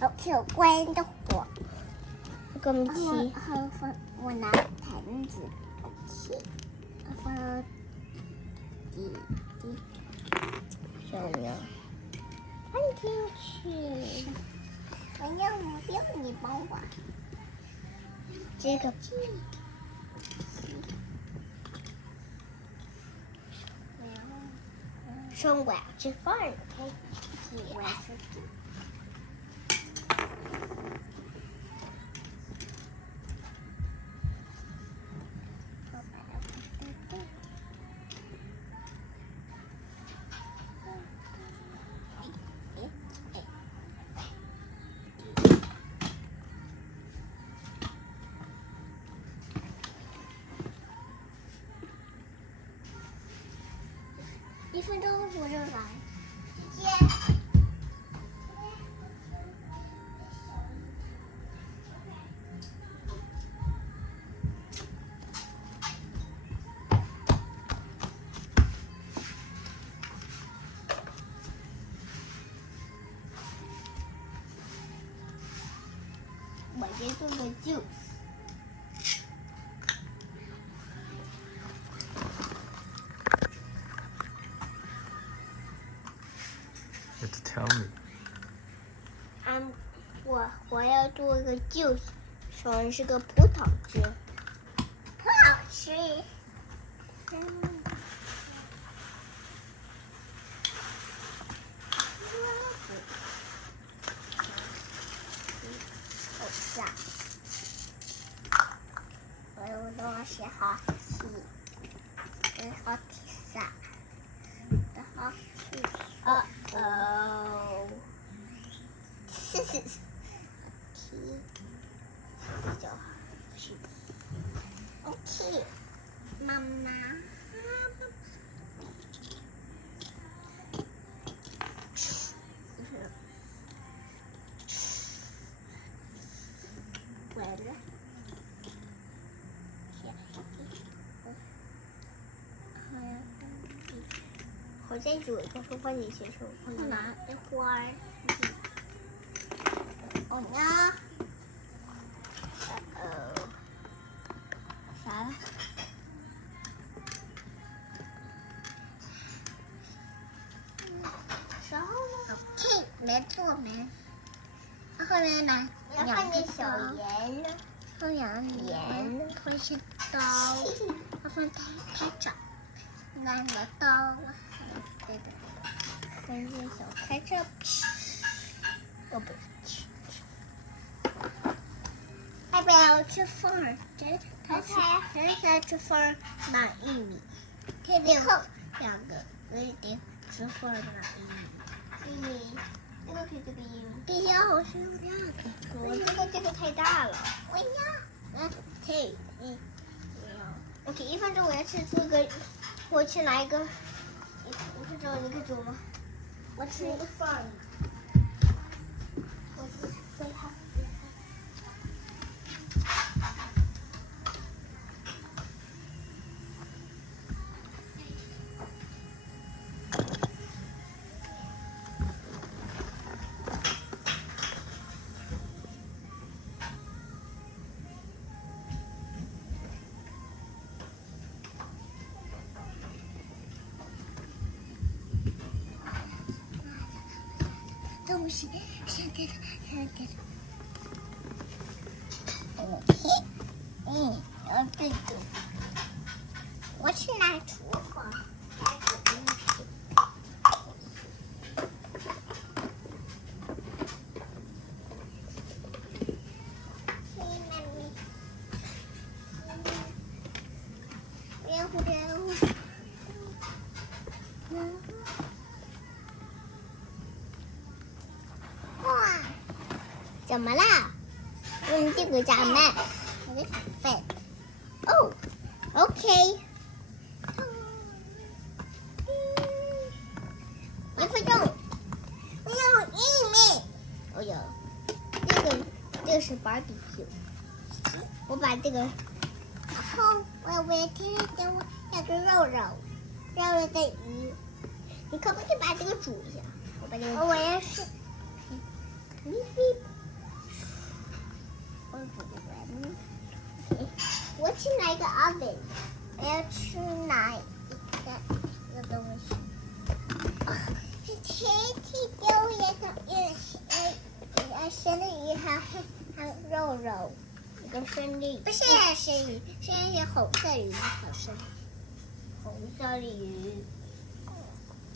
OK，我关的火。跟起。我拿盘子，OK，放到底，上面。放进去。不要你帮我。这个。说我要吃饭了，我要吃饭。1分钟我就来，姐姐。我先做个 juice。It's tell me. 我要做一个 juice， 说是个葡萄汁。好吃。好下。我有东西好吃，好吃啥？好吃。OK， 妈妈。完了。我再煮一个说放进去，我拿一会儿。哦呀。啥了？然后呢 ？OK， 没做没。后面呢？要放点小盐，放盐，放些刀，要放开掌，拿个刀，对的，放些小开这，不是。要不要吃饭？他在吃饭拿玉米，可以两个，有一点吃饭拿玉米，这个可以这个玉米。必须要是用这样的。我这个太大了。我要，可以，OK， 1分钟我要吃这个，我去拿一个，1分钟你可以煮吗？我吃一个饭。我去分开。东西，先给他。这个，我去拿厨房。怎么啦？用这个加麦。饭。哦 ，OK。1分钟。我要玉米。哦哟，这个是 barbecue。我把这个，然后我要听见我要个肉的鱼。你可不可以把这个煮一下？我把这个。我也是。哔哔。去拿一个 oven， 我要去拿一个东西。天气丢也生鱼还有肉肉，一个生鱼不是生鱼，是红色鱼好生，红色鱼。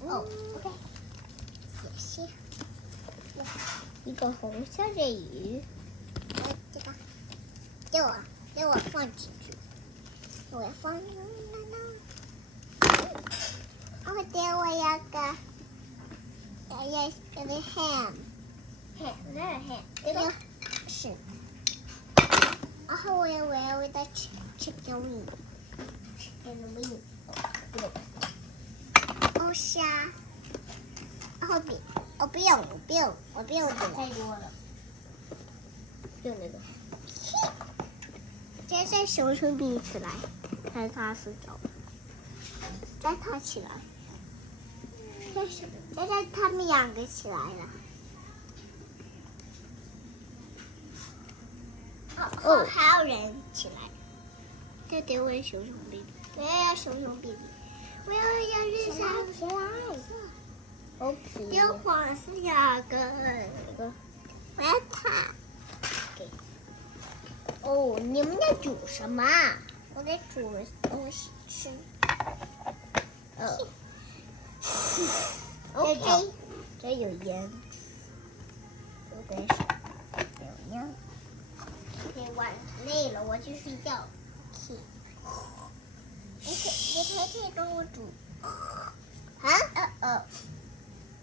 哦 ，OK， 谢谢。一个红色的鱼，这个给我放进去，我要放哦，对，我要个ham， 这个是，然后我要的 chicken wing， 哦虾，然后不用这个，太多了，用那个，再熊熊比起来，再它是脚，再套起来。现在他们两个起来了。哦，还有人起来。再给我熊熊比比，我要熊熊比比，我要日晒起来。有黄色两个，我要它。哦，你们在煮什么？我在煮东西吃。这有盐，有点少，有盐。晚累了，我去睡觉。你可以跟我煮。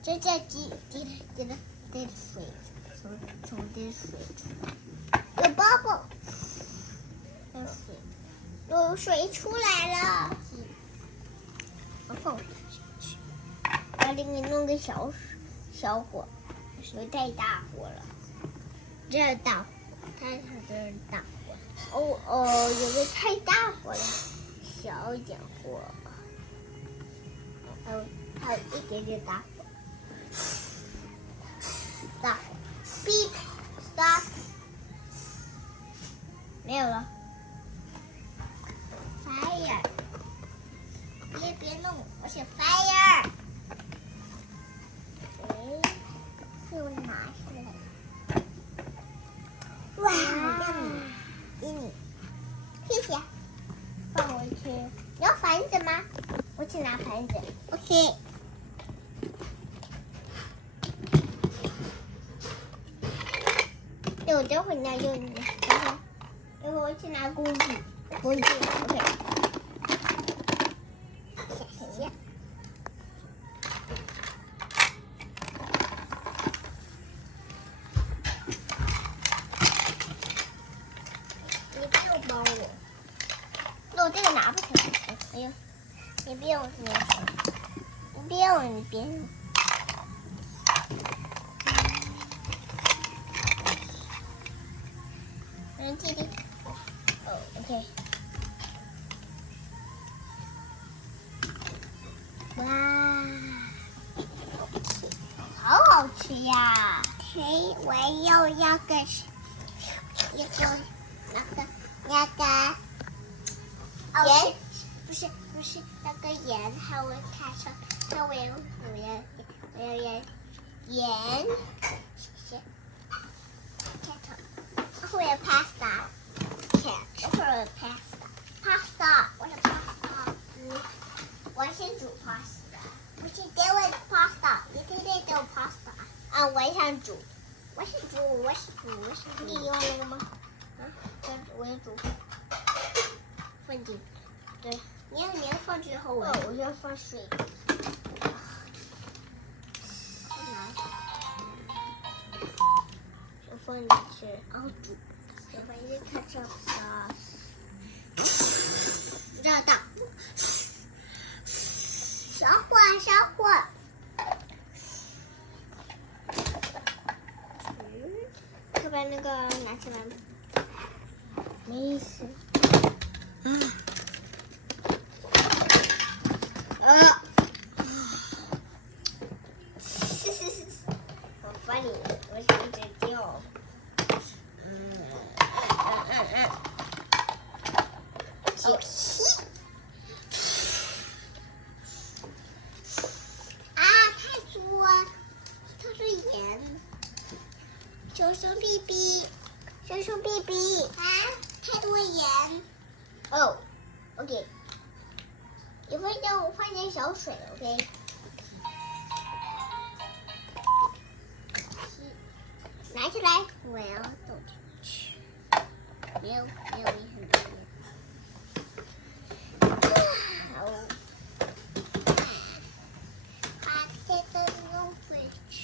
这叫滴水，从滴水出来。有包包，有水出来了。我放进去。把里面弄个小火，水太大火了，这是大火，它是大火。有个太大火了，小一点火，还有一点点大火，大火 ，beep stop， 没有了 ，fire， 别弄，我写 fire。给我拿出来！哇，给你，谢谢。放回去。你要盘子吗？我去拿盘子。OK。我等会拿用你，等会我去拿工具。OK。谢谢。帮我，那我这个拿不起来。哎呦，你别用，你别用。弟弟，OK。哇，好好吃呀！我又要个那个盐，不是那个盐，还有开车，那我要盐，谢谢。开车，我要 pasta， 我要 pasta， 我要 pasta， 我先煮 pasta， 不是给我 pasta， 你天天给我 pasta 啊！我想煮，我是煮，你用那个吗？我要煮，放进，对，你要放之后我要放水，我放进去，然后煮，我放一个 ketchup sauce， 热到，小火，快把那个拿起来。没事。好funny，我是一直掉。哦，啊，太多，它是盐。熊熊 BB， 熊熊 BB 啊，太多盐。哦 ，OK。一会儿叫我放点小水 ，OK。拿起来，我要倒进去。没有很多。好，把这个弄回去。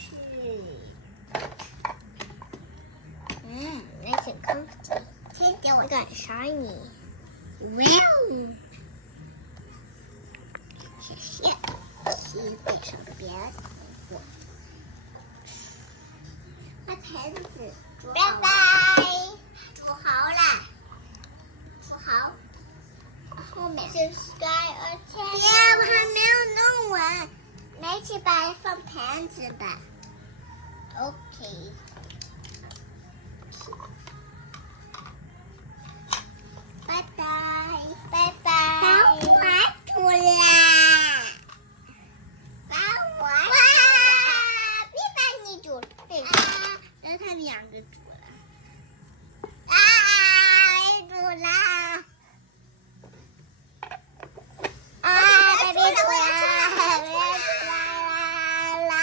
nice and comfy。先给我点 shiny。Wow。谢谢。西背上边。把盆子煮好。拜拜。煮好了。煮好。后面 subscribe 而且我还没有弄完，拿起来放盘子吧。OK。拜拜，拜拜。把我煮啦！把我哇！别把你煮，让他们两个煮了。我煮啦！别煮啦！啦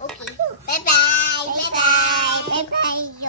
！OK，拜拜，拜拜，拜拜哟。